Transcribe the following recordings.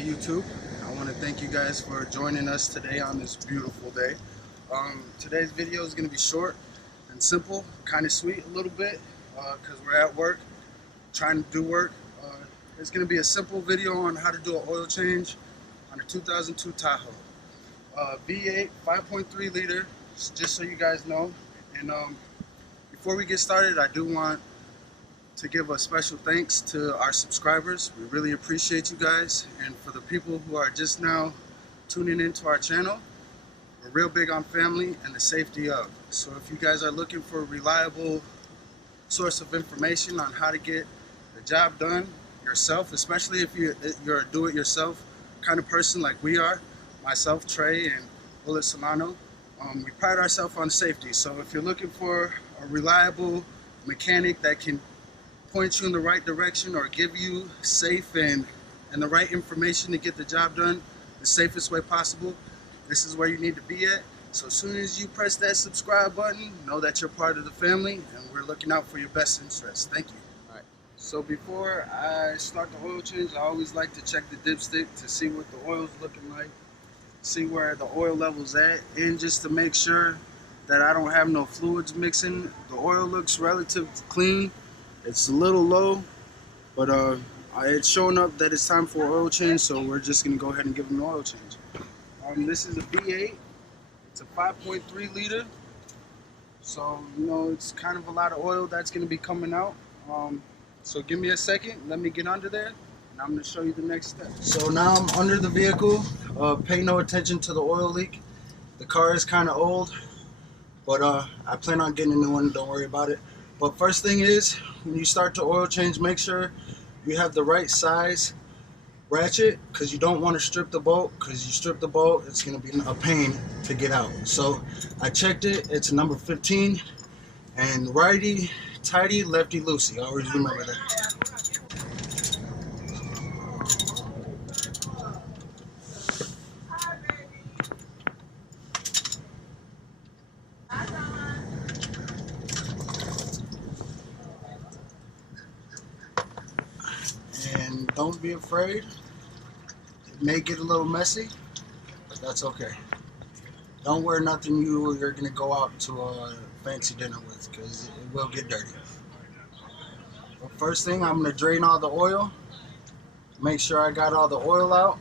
Hey YouTube, I want to thank you guys for joining us today on this beautiful day. Today's video is going to be short and simple, kind of sweet a little bit because we're at work, trying to do work. It's going to be a simple video on how to do an oil change on a 2002 Tahoe. V8, 5.3 liter, just so you guys know. And before we get started, I do want to give a special thanks to our subscribers. We really appreciate you guys, and for the people who are just now tuning into our channel, we're real big on family and the safety of. So if you guys are looking for a reliable source of information on how to get the job done yourself, especially if you're a do-it-yourself kind of person like we are, myself, Trey, and Bullet Solano, we pride ourselves on safety. So if you're looking for a reliable mechanic that can point you in the right direction or give you safe and the right information to get the job done the safest way possible, this is where you need to be at. So as soon as you press that subscribe button, know that you're part of the family and we're looking out for your best interests. Thank you. All right. So before I start the oil change, I always like to check the dipstick to see what the oil's looking like, see where the oil level's at, and just to make sure that I don't have no fluids mixing. The oil looks relatively clean. It's a little low, but it's showing up that it's time for an oil change, so we're just going to go ahead and give them an oil change. This is a V8. It's a 5.3 liter, so you know it's kind of a lot of oil that's going to be coming out. So give me a second, let me get under there, and I'm going to show you the next step. So now I'm under the vehicle. Pay no attention to the oil leak. The car is kind of old, but I plan on getting a new one, don't worry about it. But first thing is, when you start to oil change, make sure you have the right size ratchet, because you don't want to strip the bolt, because you strip the bolt, it's going to be a pain to get out. So I checked it, it's number 15, and righty tighty, lefty loosey. Always remember that. And don't be afraid. It may get a little messy, but that's okay. Don't wear nothing you're gonna go out to a fancy dinner with, because it will get dirty. But first thing, I'm gonna drain all the oil. Make sure I got all the oil out.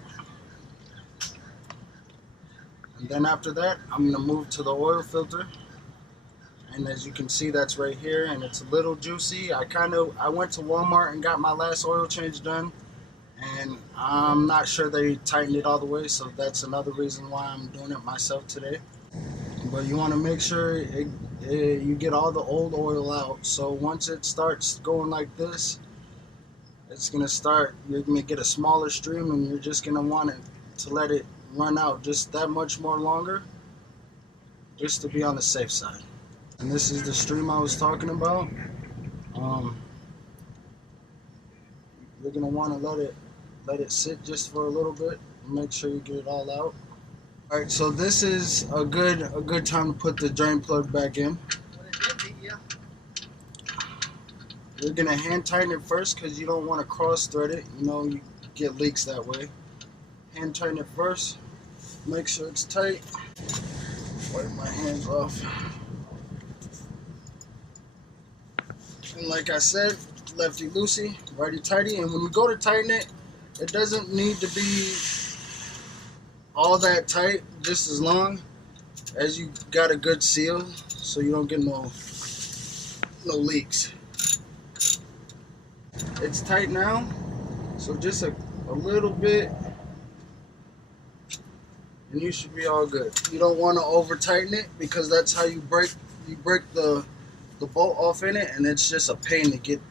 And then after that, I'm gonna move to the oil filter. And as you can see, that's right here, and it's a little juicy. I went to Walmart and got my last oil change done, and I'm not sure they tightened it all the way, so that's another reason why I'm doing it myself today. But you want to make sure you get all the old oil out. So once it starts going like this, it's gonna start. You're gonna get a smaller stream, and you're just gonna want it to let it run out just that much more longer, just to be on the safe side. And this is the stream I was talking about. You're gonna want to let it sit just for a little bit and make sure you get it all out. All right, so this is a good time to put the drain plug back in. You're gonna hand tighten it first, because you don't want to cross thread it. You know, you get leaks that way. Hand tighten it first. Make sure it's tight. Wipe my hands off. And like I said, lefty loosey, righty tighty. And when you go to tighten it, it doesn't need to be all that tight, just as long as you got a good seal, so you don't get no leaks. It's tight now, so just a little bit, and you should be all good. You don't want to over tighten it, because that's how you break the bolt off in it, and it's just a pain to get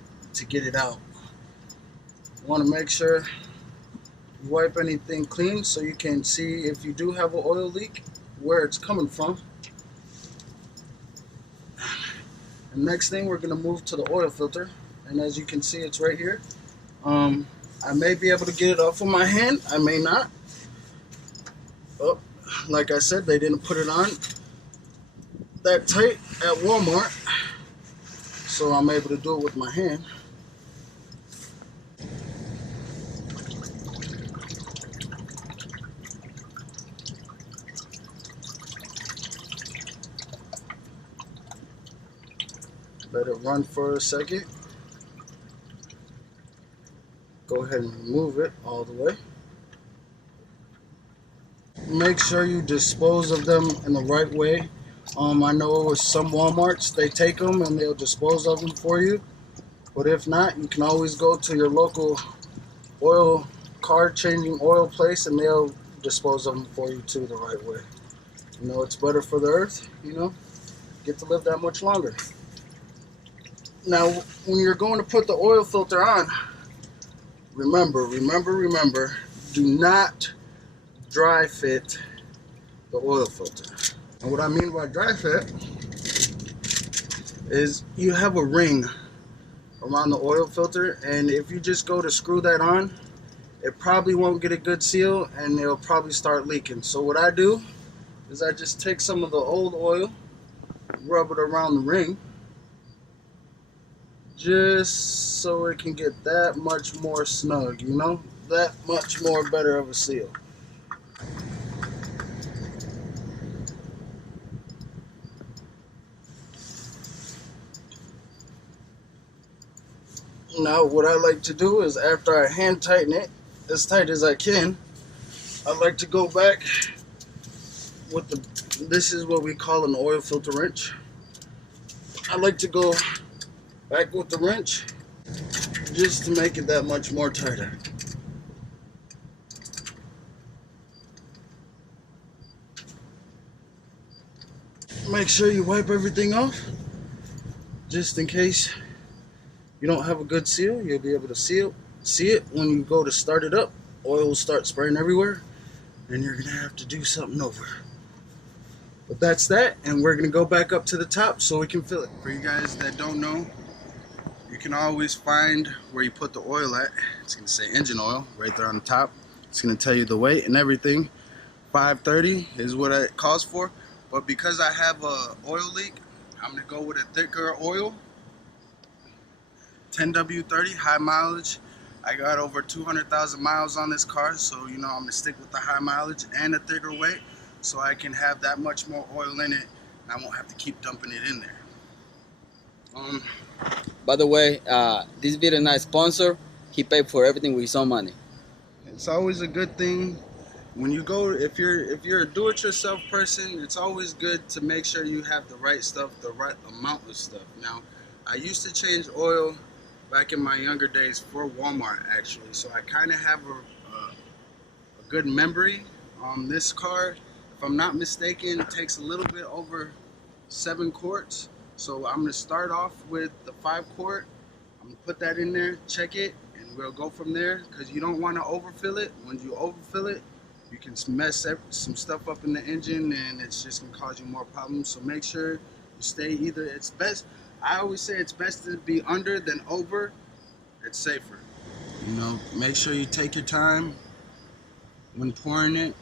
it out. You want to make sure you wipe anything clean, so you can see if you do have an oil leak, where it's coming from. And next thing, we're going to move to the oil filter, and as you can see, it's right here. I may be able to get it off of my hand, I may not. Oh, like I said, they didn't put it on that tight at Walmart, so I'm able to do it with my hand. Let it run for a second. Go ahead and remove it all the way. Make sure you dispose of them in the right way. I know with some Walmarts, they take them and they'll dispose of them for you. But if not, you can always go to your local car changing oil place and they'll dispose of them for you too the right way. You know, it's better for the earth, you know, get to live that much longer. Now, when you're going to put the oil filter on, remember, do not dry fit the oil filter. And what I mean by dry fit is you have a ring around the oil filter, and if you just go to screw that on, it probably won't get a good seal and it'll probably start leaking. So what I do is I just take some of the old oil, rub it around the ring, just so it can get that much more snug, you know, that much more better of a seal. Now what I like to do is after I hand tighten it as tight as I can, I like to go back with this is what we call an oil filter wrench. I like to go back with the wrench just to make it that much more tighter. Make sure you wipe everything off just in case you don't have a good seal. You'll be able to see it when you go to start it up. Oil will start spraying everywhere and you're gonna have to do something over. But that's that, and we're gonna go back up to the top so we can fill it. For you guys that don't know, you can always find where you put the oil at. It's gonna say engine oil right there on the top. It's gonna tell you the weight and everything. 530 is what it calls for, but because I have a oil leak, I'm gonna go with a thicker oil. 10W30, high mileage. I got over 200,000 miles on this car, so you know I'm gonna stick with the high mileage and a thicker weight so I can have that much more oil in it and I won't have to keep dumping it in there. By the way, this video is not sponsored. He paid for everything with his own money. It's always a good thing when you go, if you're a do-it-yourself person, it's always good to make sure you have the right stuff, the right amount of stuff. Now, I used to change oil back in my younger days for Walmart actually, so I kind of have a good memory on this car. If I'm not mistaken, it takes a little bit over 7 quarts. So I'm gonna start off with the 5 quart. I'm gonna put that in there, check it, and we'll go from there, because you don't want to overfill it. When you overfill it, you can mess some stuff up in the engine and it's just gonna cause you more problems. So make sure you stay either, it's best, I always say it's best to be under than over. It's safer. You know, make sure you take your time when pouring it.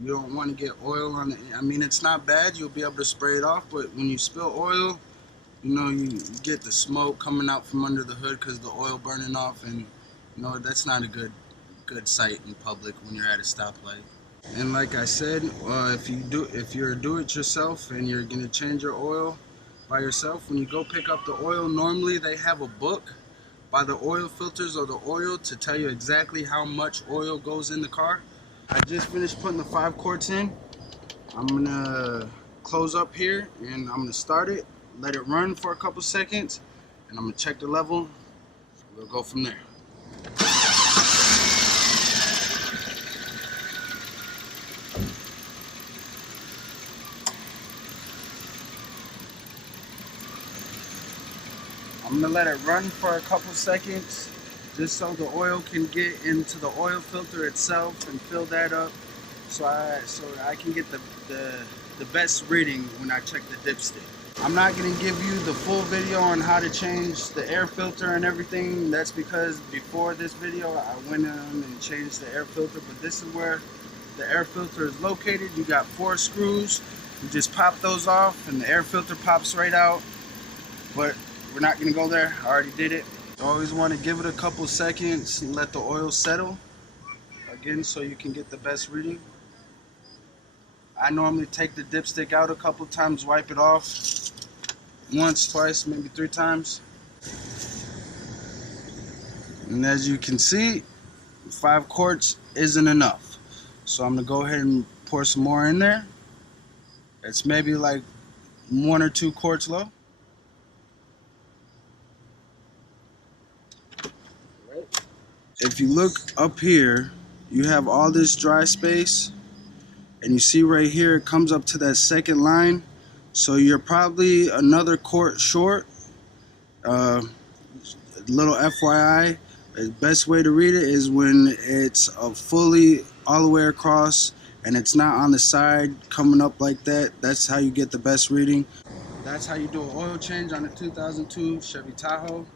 You don't want to get oil on it. I mean, it's not bad, you'll be able to spray it off, but when you spill oil, you know, you get the smoke coming out from under the hood because the oil burning off, and you know, that's not a good sight in public when you're at a stoplight. And like I said, if you're a do-it-yourself and you're gonna change your oil by yourself, when you go pick up the oil, normally they have a book by the oil filters or the oil to tell you exactly how much oil goes in the car. I just finished putting the 5 quarts in. I'm gonna close up here and I'm gonna start it, let it run for a couple seconds, and I'm gonna check the level. We'll go from there. I'm gonna let it run for a couple seconds just so the oil can get into the oil filter itself and fill that up, so I can get the best reading when I check the dipstick. I'm not gonna give you the full video on how to change the air filter and everything. That's because before this video I went on and changed the air filter, but this is where the air filter is located. You got 4 screws. You just pop those off and the air filter pops right out. But we're not gonna go there, I already did it. You always want to give it a couple seconds and let the oil settle again so you can get the best reading. I normally take the dipstick out a couple times, wipe it off, once, twice, maybe 3 times. And as you can see, 5 quarts isn't enough. So I'm gonna go ahead and pour some more in there. It's maybe like 1 or 2 quarts low. If you look up here, you have all this dry space, and you see right here it comes up to that second line. So you're probably another quart short. Little FYI, the best way to read it is when it's fully all the way across and it's not on the side coming up like that. That's how you get the best reading. That's how you do an oil change on a 2002 Chevy Tahoe.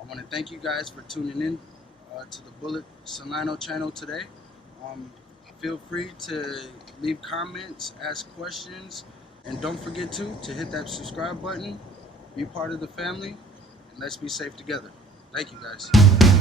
I want to thank you guys for tuning in to the Bullet Solano channel today. Feel free to leave comments, ask questions, and don't forget to hit that subscribe button, be part of the family, and let's be safe together. Thank you guys.